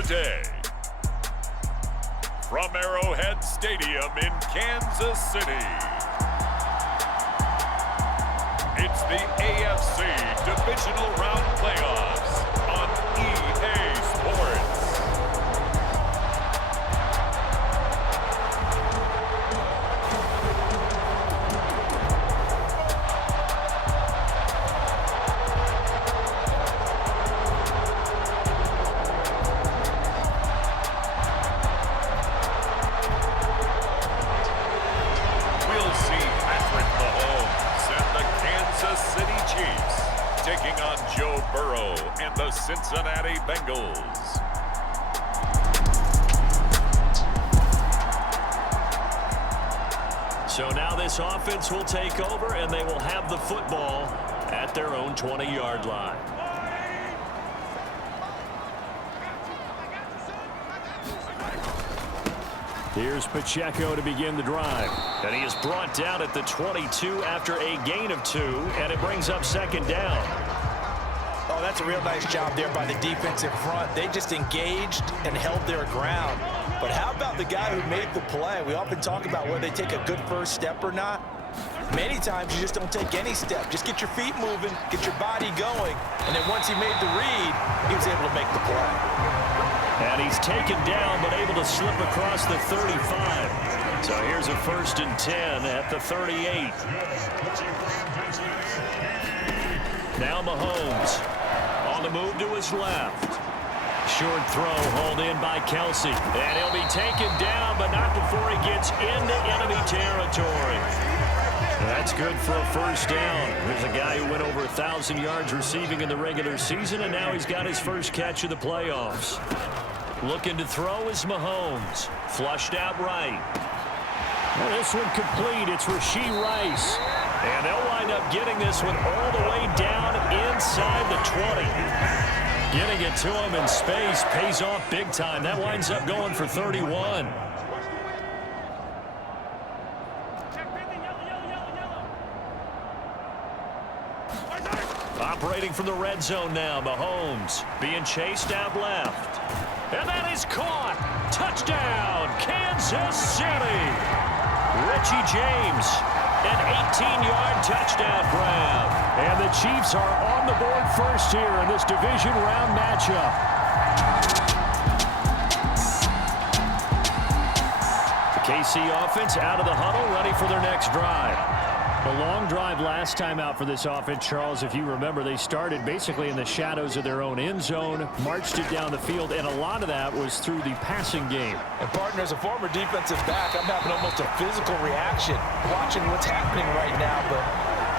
Today, from Arrowhead Stadium in Kansas City, it's the AFC Divisional Round Playoffs on EA Sports. Taking on Joe Burrow and the Cincinnati Bengals. So now this offense will take over, and they will have the football at their own 20-yard line. Here's Pacheco to begin the drive. And he is brought down at the 22 after a gain of 2, and it brings up second down. Oh, that's a real nice job there by the defensive front. They just engaged and held their ground. But how about the guy who made the play? We often talk about whether they take a good first step or not. Many times you just don't take any step. Just get your feet moving, get your body going, and then once he made the read, he was able to make the play. And he's taken down, but able to slip across the 35. So here's a 1st and 10 at the 38. Now Mahomes on the move to his left. Short throw hauled in by Kelsey. And he'll be taken down, but not before he gets into enemy territory. That's good for a first down. There's a guy who went over 1,000 yards receiving in the regular season, and now he's got his first catch of the playoffs. Looking to throw is Mahomes. Flushed out right. Well, this one complete. It's Rashee Rice. And they'll wind up getting this one all the way down inside the 20. Getting it to him in space pays off big time. That winds up going for 31. Operating from the red zone now, Mahomes being chased out left. And that is caught. Touchdown, Kansas City. Richie James, an 18-yard touchdown grab. And the Chiefs are on the board first here in this division round matchup. The KC offense out of the huddle, ready for their next drive. A long drive last time out for this offense, Charles. If you remember, they started basically in the shadows of their own end zone, marched it down the field, and a lot of that was through the passing game. And partner, as a former defensive back, I'm having almost a physical reaction watching what's happening right now. But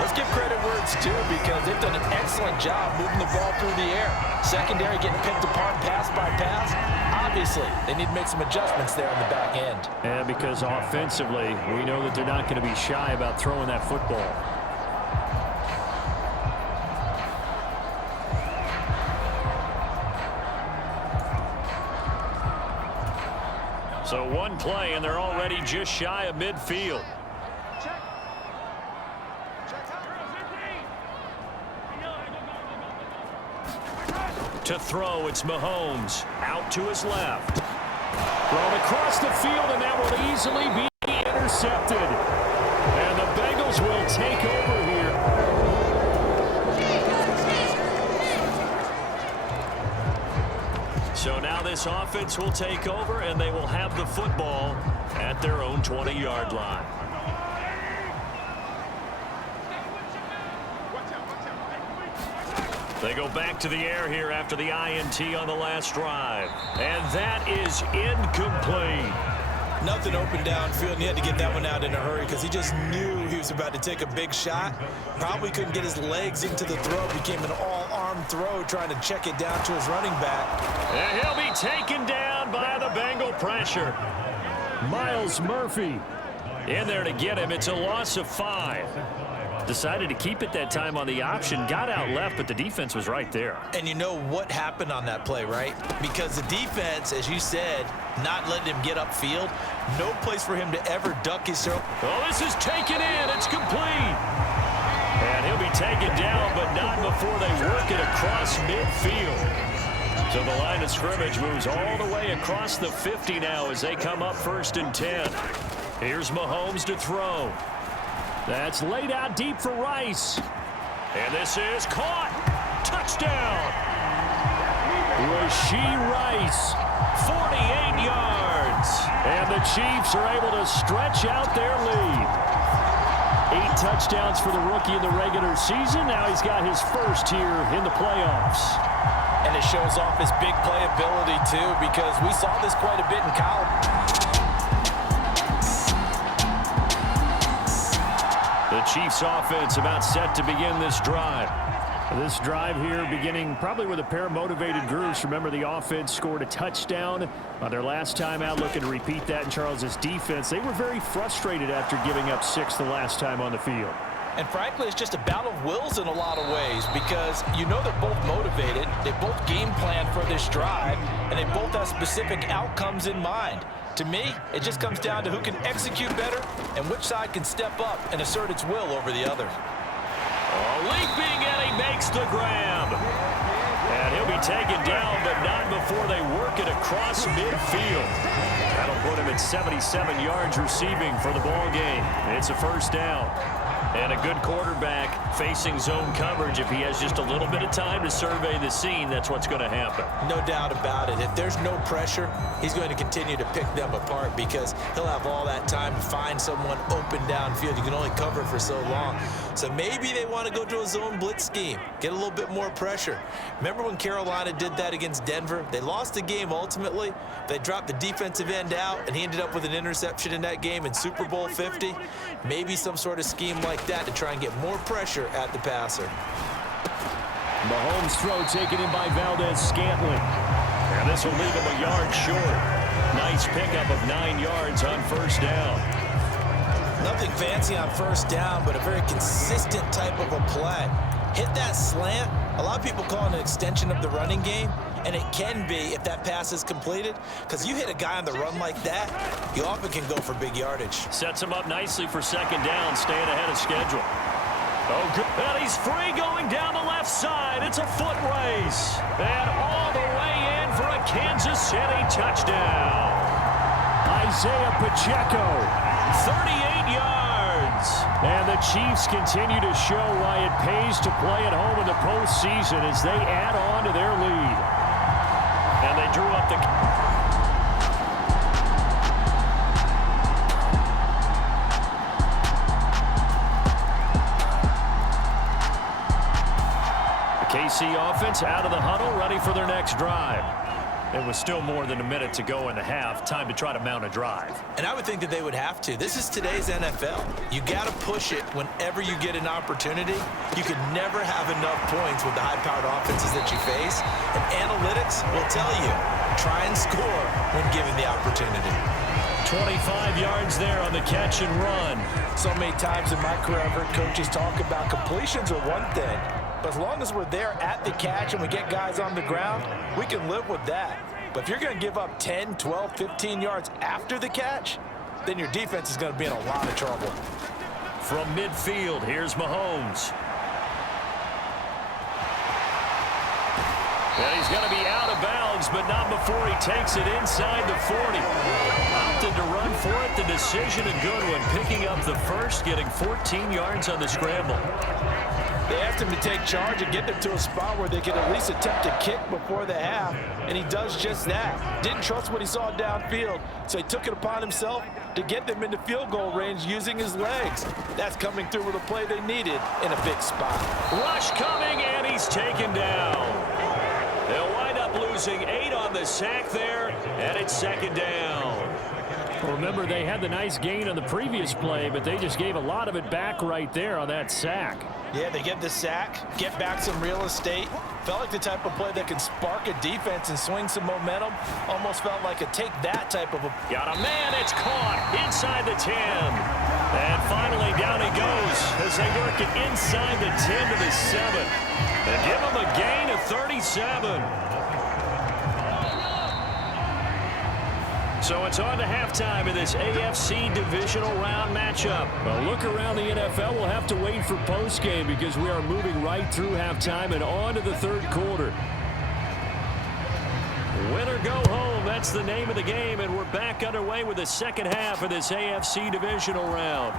let's give credit where it's due, because they've done an excellent job moving the ball through the air. Secondary getting picked apart pass by pass. Obviously, they need to make some adjustments there on the back end. And because offensively, we know that they're not going to be shy about throwing that football. So one play, and they're already just shy of midfield. To throw, it's Mahomes. Out to his left. Thrown across the field, and that will easily be intercepted. And the Bengals will take over here. So now this offense will take over, and they will have the football at their own 20-yard line. They go back to the air here after the INT on the last drive. And that is incomplete. Nothing open downfield, and he had to get that one out in a hurry because he just knew he was about to take a big shot. Probably couldn't get his legs into the throw. Became an all-arm throw trying to check it down to his running back. And he'll be taken down by the Bengal pressure. Myles Murphy in there to get him. It's a loss of 5. Decided to keep it that time on the option. Got out left, but the defense was right there. And you know what happened on that play, right? Because the defense, as you said, not letting him get upfield. No place for him to ever duck his throw. Oh, this is taken in. It's complete. And he'll be taken down, but not before they work it across midfield. So the line of scrimmage moves all the way across the 50 now as they come up 1st and 10. Here's Mahomes to throw. That's laid out deep for Rice. And this is caught. Touchdown. Rashee Rice, 48 yards. And the Chiefs are able to stretch out their lead. 8 touchdowns for the rookie in the regular season. Now he's got his first here in the playoffs. And it shows off his big playability, too, because we saw this quite a bit in college. The Chiefs offense about set to begin this drive. This drive here beginning probably with a pair of motivated groups. Remember, the offense scored a touchdown on their last time out, looking to repeat that in Charles's defense. They were very frustrated after giving up 6 the last time on the field. And frankly, it's just a battle of wills in a lot of ways because you know they're both motivated, they both game plan for this drive, and they both have specific outcomes in mind. To me, it just comes down to who can execute better and which side can step up and assert its will over the other. Leaping, and he makes the grab. And he'll be taken down, but not before they work it across midfield. That'll put him at 77 yards receiving for the ball game. It's a 1st down. And a good quarterback facing zone coverage. If he has just a little bit of time to survey the scene, that's what's going to happen. No doubt about it. If there's no pressure, he's going to continue to pick them apart because he'll have all that time to find someone open downfield. You can only cover for so long. So maybe they want to go to a zone blitz scheme, get a little bit more pressure. Remember when Carolina did that against Denver? They lost the game ultimately. They dropped the defensive end out, and he ended up with an interception in that game in Super Bowl 50. Maybe some sort of scheme like that to try and get more pressure at the passer. Mahomes' throw taken in by Valdez-Scantling. And this will leave him a yard short. Nice pickup of 9 yards on 1st down. Nothing fancy on 1st down, but a very consistent type of a play. Hit that slant. A lot of people call it an extension of the running game, and it can be if that pass is completed, because you hit a guy on the run like that, you often can go for big yardage. Sets him up nicely for 2nd down, staying ahead of schedule. Oh, good. And he's free going down the left side. It's a foot race. And all the way in for a Kansas City touchdown. Isaiah Pacheco, 38 yards. And the Chiefs continue to show why it pays to play at home in the postseason as they add on to their lead. And they drew up the... KC offense out of the huddle, ready for their next drive. There was still more than a minute to go in the half. Time to try to mount a drive. And I would think that they would have to. This is today's NFL. You got to push it whenever you get an opportunity. You can never have enough points with the high-powered offenses that you face. And analytics will tell you, try and score when given the opportunity. 25 yards there on the catch and run. So many times in my career, I've heard coaches talk about completions are one thing. But as long as we're there at the catch and we get guys on the ground, we can live with that. But if you're going to give up 10, 12, 15 yards after the catch, then your defense is going to be in a lot of trouble. From midfield, here's Mahomes. And he's going to be out of bounds, but not before he takes it inside the 40. Opted to run for it. The decision a good one. Picking up the first, getting 14 yards on the scramble. They asked him to take charge and get them to a spot where they could at least attempt to kick before the half, and he does just that. Didn't trust what he saw downfield, so he took it upon himself to get them into field goal range using his legs. That's coming through with a play they needed in a big spot. Rush coming, and he's taken down. They'll wind up losing 8 on the sack there, and it's 2nd down. Remember, they had the nice gain on the previous play, but they just gave a lot of it back right there on that sack. Yeah, they get the sack, get back some real estate. Felt like the type of play that can spark a defense and swing some momentum. Almost felt like a take that type of a... Got a man, it's caught inside the 10. And finally down he goes as they work it inside the 10 to the 7. And give him a gain of 37. So it's on to halftime in this AFC divisional round matchup. A look around the NFL, we'll have to wait for postgame because we are moving right through halftime and on to the 3rd quarter. Win or go home, that's the name of the game, and we're back underway with the second half of this AFC divisional round.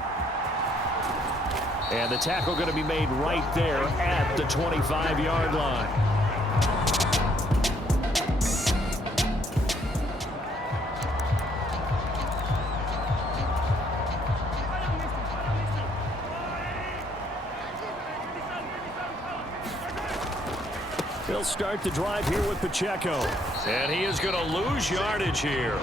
And the tackle going to be made right there at the 25-yard line. He'll start the drive here with Pacheco. And he is going to lose yardage here.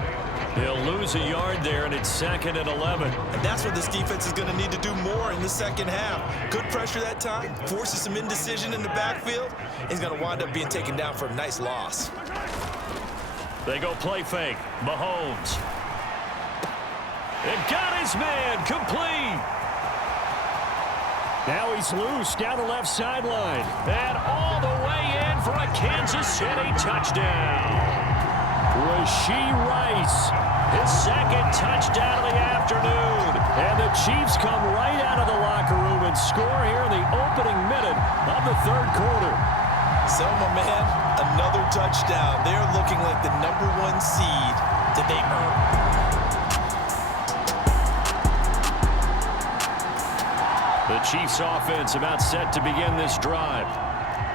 He'll lose a yard there, and it's 2nd and 11. And that's what this defense is going to need to do more in the second half. Good pressure that time, forces some indecision in the backfield. He's going to wind up being taken down for a nice loss. They go play fake. Mahomes. And got his man complete. Now he's loose down the left sideline. And all the way in for a Kansas City touchdown. Rashee Rice, his 2nd touchdown of the afternoon. And the Chiefs come right out of the locker room and score here in the opening minute of the 3rd quarter. So, my man, another touchdown. They're looking like the #1 seed that they earned. The Chiefs offense about set to begin this drive.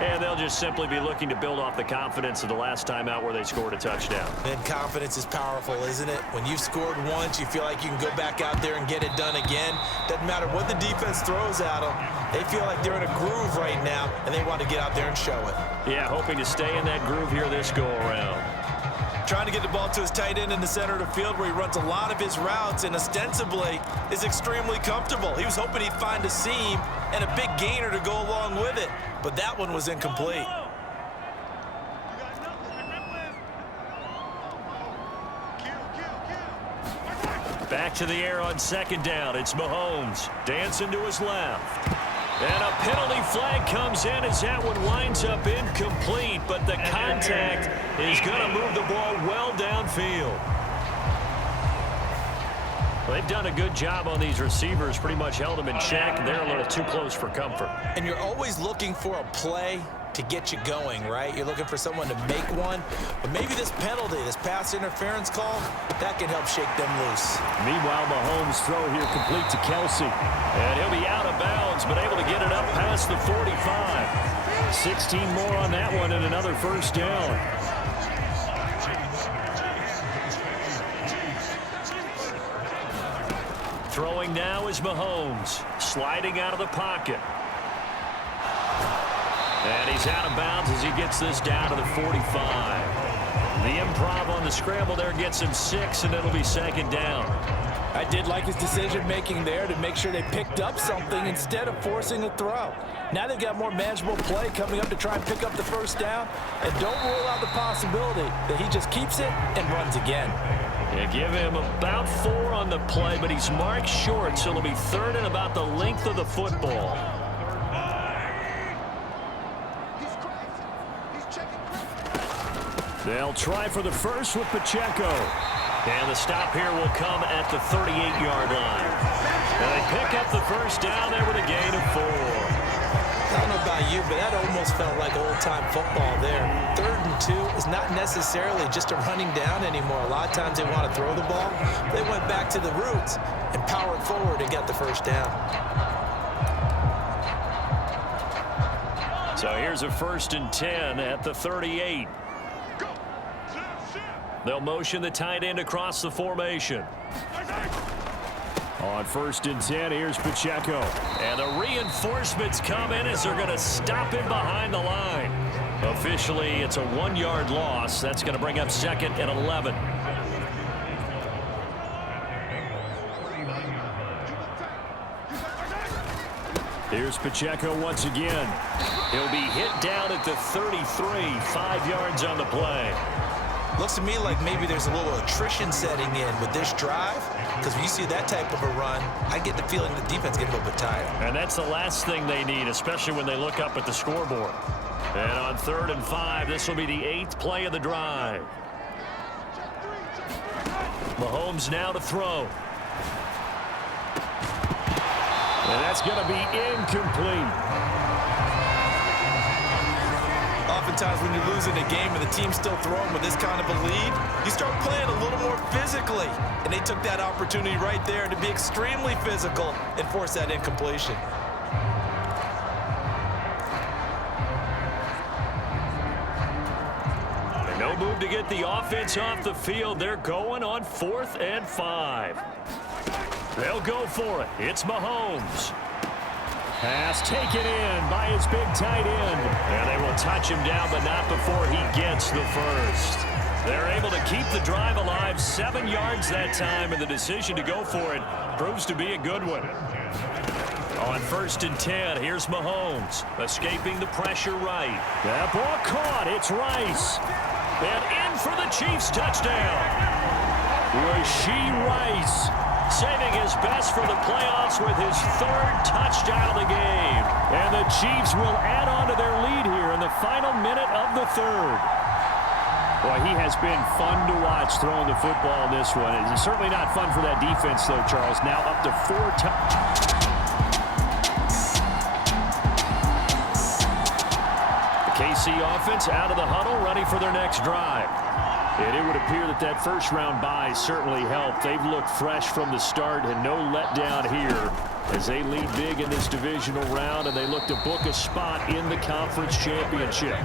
And they'll just simply be looking to build off the confidence of the last time out where they scored a touchdown. And confidence is powerful, isn't it? When you've scored once, you feel like you can go back out there and get it done again. Doesn't matter what the defense throws at them. They feel like they're in a groove right now, and they want to get out there and show it. Yeah, hoping to stay in that groove here this go-around. Trying to get the ball to his tight end in the center of the field where he runs a lot of his routes and ostensibly is extremely comfortable. He was hoping he'd find a seam and a big gainer to go along with it, but that one was incomplete. Back to the air on 2nd down. It's Mahomes dancing to his left. And a penalty flag comes in as that one winds up incomplete, but the contact is going to move the ball well downfield. Well, they've done a good job on these receivers, pretty much held them in check. They're a little too close for comfort. And you're always looking for a play to get you going, right? You're looking for someone to make one. But maybe this penalty, this pass interference call, that can help shake them loose. Meanwhile, Mahomes' throw here complete to Kelsey. And he'll be out of bounds, but able to get it up past the 45. 16 more on that one and another 1st down. Throwing now is Mahomes, sliding out of the pocket. And he's out of bounds as he gets this down to the 45. The improv on the scramble there gets him 6, and it'll be 2nd down. I did like his decision-making there to make sure they picked up something instead of forcing a throw. Now they've got more manageable play coming up to try and pick up the 1st down, and don't rule out the possibility that he just keeps it and runs again. They give him about 4 on the play, but he's marked short, so it'll be 3rd and about the length of the football. They'll try for the 1st with Pacheco. And the stop here will come at the 38-yard line. And they pick up the 1st down there with a gain of 4. I don't know about you, but that almost felt like old-time football there. 3rd and 2 is not necessarily just a running down anymore. A lot of times they want to throw the ball. They went back to the roots and powered forward and got the 1st down. So here's a 1st and 10 at the 38. They'll motion the tight end across the formation. On 1st and 10, here's Pacheco. And the reinforcements come in as they're going to stop him behind the line. Officially, it's a 1-yard loss. That's going to bring up 2nd and 11. Here's Pacheco once again. He'll be hit down at the 33, 5 yards on the play. Looks to me like maybe there's a little attrition setting in with this drive, because when you see that type of a run, I get the feeling the defense gets a little bit tired. And that's the last thing they need, especially when they look up at the scoreboard. And on 3rd and 5, this will be the 8th play of the drive. Mahomes now to throw. And that's going to be incomplete. oftentimes when you're losing a game and the team's still throwing with this kind of a lead, you start playing a little more physically. And they took that opportunity right there to be extremely physical and force that incompletion. No move to get the offense off the field. They're going on 4th and 5. They'll go for it. It's Mahomes. Pass taken in by his big tight end. And they will touch him down, but not before he gets the first. They're able to keep the drive alive. 7 yards that time, and the decision to go for it proves to be a good one. On 1st and 10, here's Mahomes, escaping the pressure right. That ball caught. It's Rice. And in for the Chiefs touchdown. Rashee Rice saving his best for the playoffs with his 3rd touchdown of the game. And the Chiefs will add on to their lead here in the final minute of the 3rd. Boy, he has been fun to watch throwing the football in this one. It's certainly not fun for that defense, though, Charles. Now up to 4 touchdowns. KC offense out of the huddle, ready for their next drive. And it would appear that that first-round bye certainly helped. They've looked fresh from the start and no letdown here as they lead big in this divisional round, and they look to book a spot in the conference championship.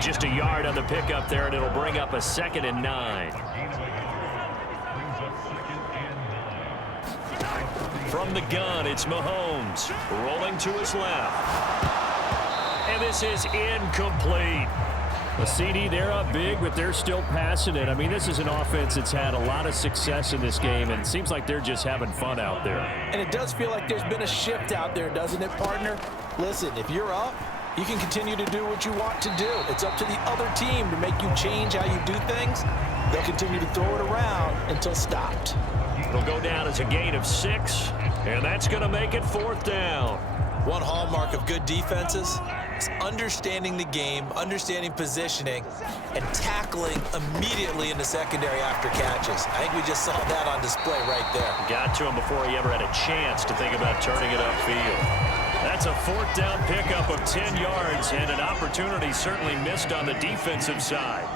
Just a yard on the pickup there, and it'll bring up a 2nd and 9. From the gun, it's Mahomes rolling to his left. And this is incomplete. The CD, they're up big, but they're still passing it. I mean, this is an offense that's had a lot of success in this game, and it seems like they're just having fun out there. And it does feel like there's been a shift out there, doesn't it, partner? Listen, if you're up, you can continue to do what you want to do. It's up to the other team to make you change how you do things. They'll continue to throw it around until stopped. It'll go down as a gain of 6, and that's going to make it 4th down. One hallmark of good defenses is understanding the game, understanding positioning, and tackling immediately in the secondary after catches. I think we just saw that on display right there. Got to him before he ever had a chance to think about turning it upfield. That's a 4th down pickup of 10 yards, and an opportunity certainly missed on the defensive side.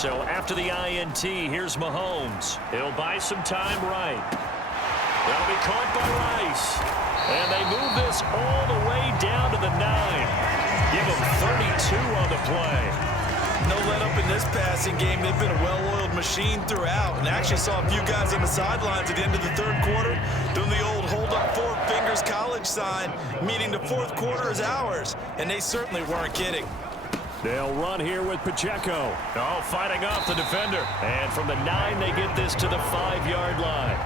So after the INT, here's Mahomes. He'll buy some time right. That'll be caught by Rice. And they move this all the way down to the 9. Give him 32 on the play. No let up in this passing game. They've been a well-oiled machine throughout. And actually saw a few guys on the sidelines at the end of the 3rd quarter doing the old hold up 4 fingers college sign, meaning the 4th quarter is ours. And they certainly weren't kidding. They'll run here with Pacheco. Oh, fighting off the defender. And from the 9, they get this to the 5-yard line.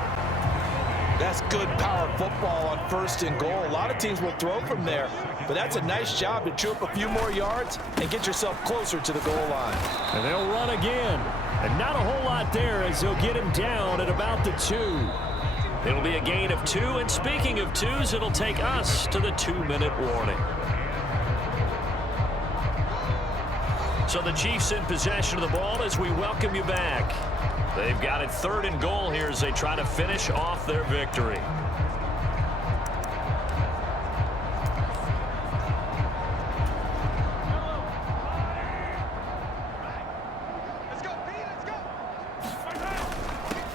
That's good power football on 1st and goal. A lot of teams will throw from there, but that's a nice job to chew up a few more yards and get yourself closer to the goal line. And they'll run again. And not a whole lot there as they'll get him down at about the 2. It'll be a gain of 2, and speaking of 2s, it'll take us to the 2-minute warning. So the Chiefs in possession of the ball as we welcome you back. They've got it 3rd and goal here as they try to finish off their victory.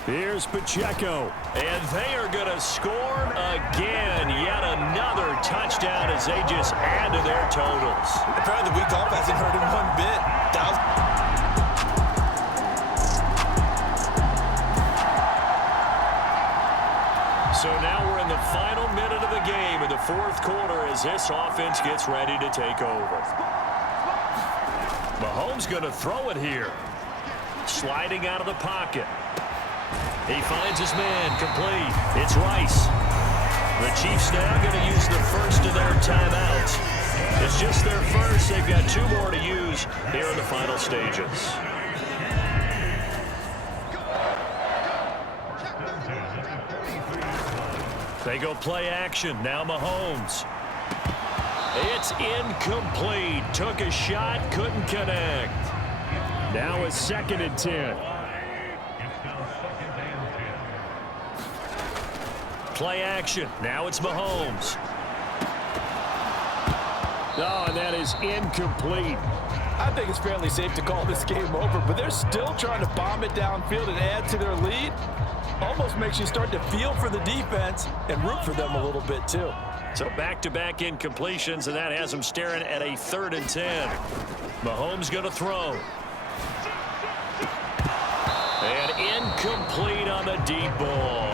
Here's Pacheco, and they are going to score again. Yet another touchdown as they just add to their totals. Apparently the week off hasn't hurt him one bit. So now we're in the final minute of the game in the fourth quarter as this offense gets ready to take over. Mahomes going to throw it here. Sliding out of the pocket. He finds his man, complete. It's Rice. The Chiefs now going to use the first of their timeouts. It's just their first. They've got 2 more to use here in the final stages. They go play action. Now Mahomes. It's incomplete. Took a shot, couldn't connect. Now it's 2nd and 10. Play action. Now it's Mahomes. Oh, and that is incomplete. I think it's fairly safe to call this game over, but they're still trying to bomb it downfield and add to their lead. Almost makes you start to feel for the defense and root for them a little bit too. So back-to-back incompletions, and that has them staring at a 3rd and 10. Mahomes going to throw. And incomplete on the deep ball.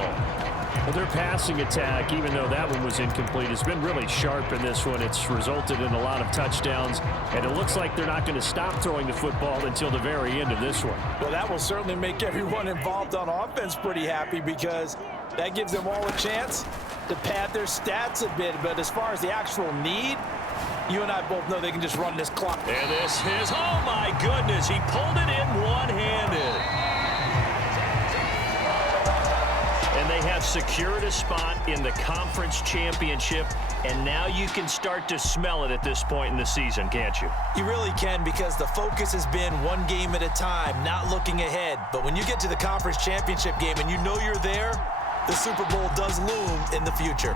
Well, their passing attack, even though that one was incomplete, has been really sharp in this one. It's resulted in a lot of touchdowns, and it looks like they're not going to stop throwing the football until the very end of this one. Well, that will certainly make everyone involved on offense pretty happy because that gives them all a chance to pad their stats a bit. But as far as the actual need, you and I both know they can just run this clock. And this is, oh my goodness, he pulled it in one-handed. And they have secured a spot in the conference championship, and now you can start to smell it at this point in the season, can't you? You really can, because the focus has been one game at a time, not looking ahead. But when you get to the conference championship game and you know you're there, the Super Bowl does loom in the future.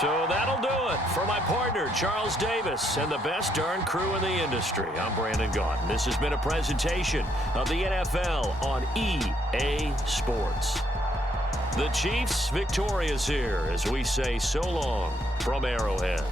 So that'll do it for my partner, Charles Davis, and the best darn crew in the industry. I'm Brandon Gaudin. This has been a presentation of the NFL on EA Sports. The Chiefs victorious here as we say so long from Arrowhead.